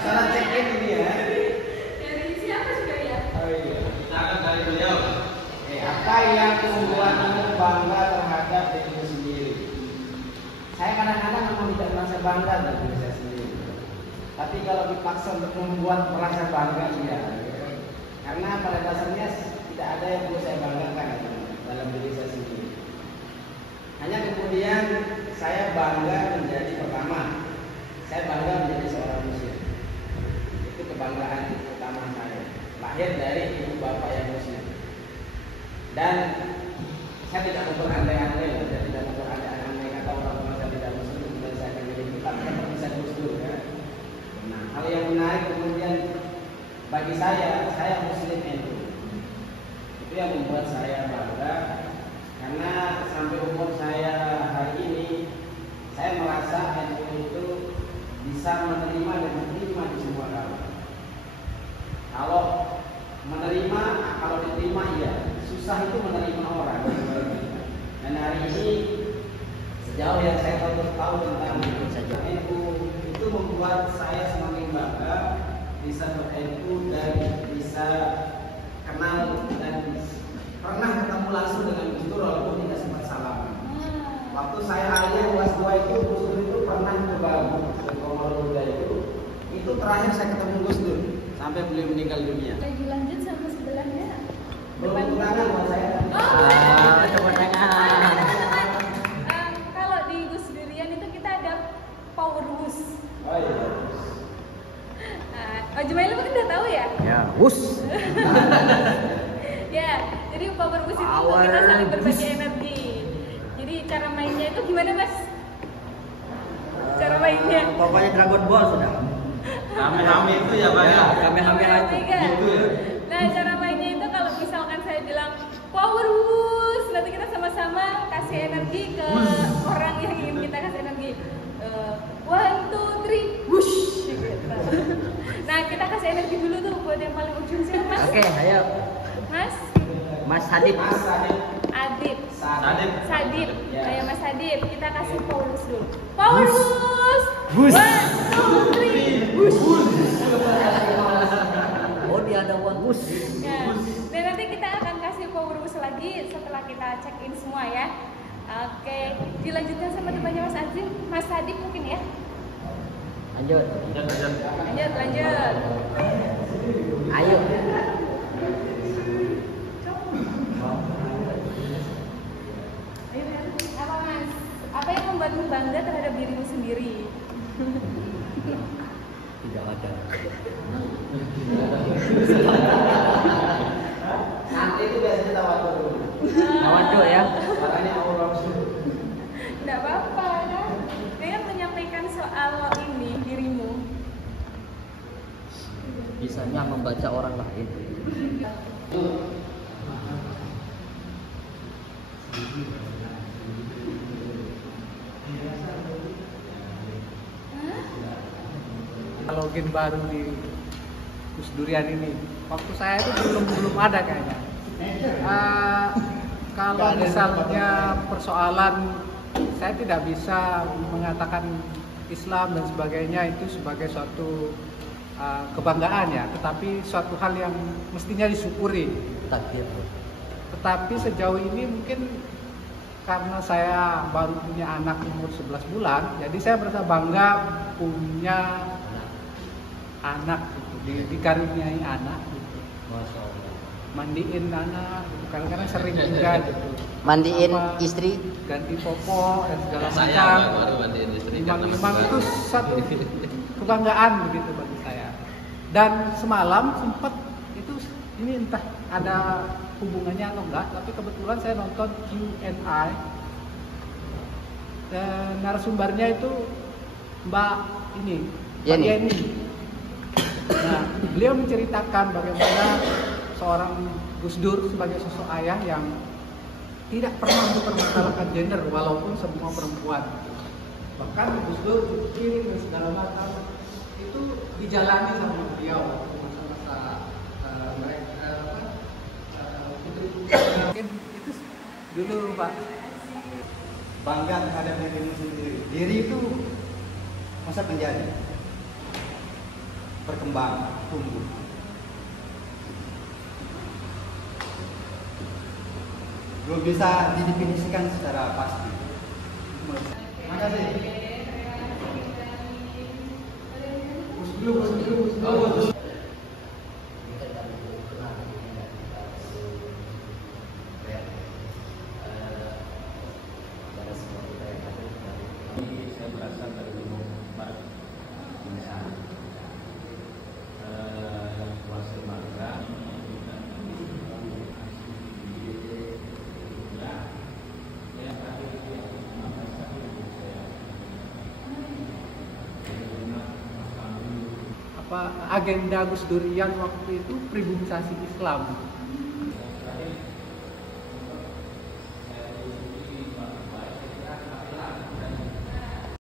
Cara check-in ini ya. Dari siapa juga ya? Oh iya. Silakan dari beliau. Apa yang membuatmu bangga terhadap dirimu sendiri? Saya kadang-kadang memang tidak merasa bangga dengan diri saya sendiri. Tapi kalau dipaksa untuk membuat merasa bangga, iya. Karena pada dasarnya tidak ada yang perlu saya banggakan dalam diri saya sendiri. Hanya kemudian saya bangga menjadi pertama. Saya bangga menjadi seorang muslim. Itu kebanggaan utama saya. Lahir dari ibu bapak yang muslim. Dan saya tidak berandai-andai, saya tidak berandai-andai kata orang tua saya tidak muslim dan saya akan jadi kita bisa Gus-Dur ya. Nah, hal yang menarik kemudian bagi saya muslim itu. Itu yang membuat saya bangga karena sampai umur saya hari ini saya merasa NU itu bisa menerima dan diterima di semua kalangan. Kalau menerima, kalau diterima iya. Susah itu menerima orang. Dan hari ini sejauh yang saya tahu tentang NU itu membuat saya semakin bangga bisa ber-NU dan bisa kenal dan pernah ketemu langsung dengan Gus Dur walaupun tidak sempat salaman. Waktu saya aliyah kelas 2 itu Gus Dur itu pernah ke Bagu, ke Komodo itu terakhir saya ketemu Gus Dur sampai beliau meninggal dunia. Lagi lanjut sama sebelahnya. Belum tangan buat saya. Coba tangan. Kalau di Gus Durian itu kita ada Power Wus. Oh iya. Jumaila mungkin udah tahu ya? Ya, wus. Ya, jadi Power Wus itu kita saling berbagi energi. Jadi cara mainnya itu gimana Mas? Cara mainnya? Pokoknya Dragon Ball sudah. Kami itu ya Pak ya. Kami aja. Gitu ya. Nah, cara mainnya itu kalau misalkan saya bilang Power Wus, nanti kita sama-sama kasih energi ke orang yang ingin kita kasih energi. Oke, ayo. Mas Mas Hadid. Mas Adit. Adit. Sadip. Sadip. Ya. Ayo Mas Sadip, kita kasih Paulus dulu. Paulus. Bus. 1, 2, 3. Bus. Oh, dia ada uang bus. Ya. Dan nanti kita akan kasih Paulus lagi setelah kita check in semua ya. Oke, dilanjutkan sama depannya Mas Adit. Mas Sadip mungkin ya. Lanjut. Lanjut. Ayo. Apa Mas? Apa yang membuatmu bangga terhadap dirimu sendiri? Tidak ada. Nanti itu biasanya tawadhu dulu. Tawadhu ya. Makanya Allah suruh. Tidak apa-apa ya. Dengan menyampaikan soal ini dirimu. Bisanya membaca orang lain. Kalau gen baru di Gus Durian ini, waktu saya itu belum ada kayaknya. Kalau misalnya persoalan, saya tidak bisa mengatakan Islam dan sebagainya itu sebagai suatu kebanggaan ya, tetapi suatu hal yang mestinya disyukuri. Takdir. Tetapi sejauh ini mungkin karena saya baru punya anak umur 11 bulan, jadi saya merasa bangga punya anak gitu, dikaruniai anak gitu. Masya Allah. Mandiin anak gitu. Kadang-kadang sering juga gitu. Mandiin Apa, istri. ganti popok dan segala Saya macam. baru mandiin istri karena Memang masih itu baru. satu kebanggaan begitu bagi saya. Dan semalam sempat itu, ini entah ada hubungannya atau enggak, tapi kebetulan saya nonton Q&A dan narasumbernya itu Mbak ini, Mbak Yeni. Yeni. Nah, beliau menceritakan bagaimana seorang Gus Dur sebagai sosok ayah yang tidak pernah mempermasalahkan gender walaupun semua perempuan. Bahkan Gus Dur bikin dan segala macam itu dijalani sama beliau waktu masa-masa mereka putri-putri. Mungkin itu dulu Pak. Bangga terhadap dirimu sendiri. Diri itu masa menjadi, berkembang, tumbuh. Belum bisa didefinisikan secara pasti. Terima kasih. Saya berasal dari Gunung Barat, Indonesia. Yang kuasa bangga. Apa agenda Gus Durian waktu itu pribumisasi Islam.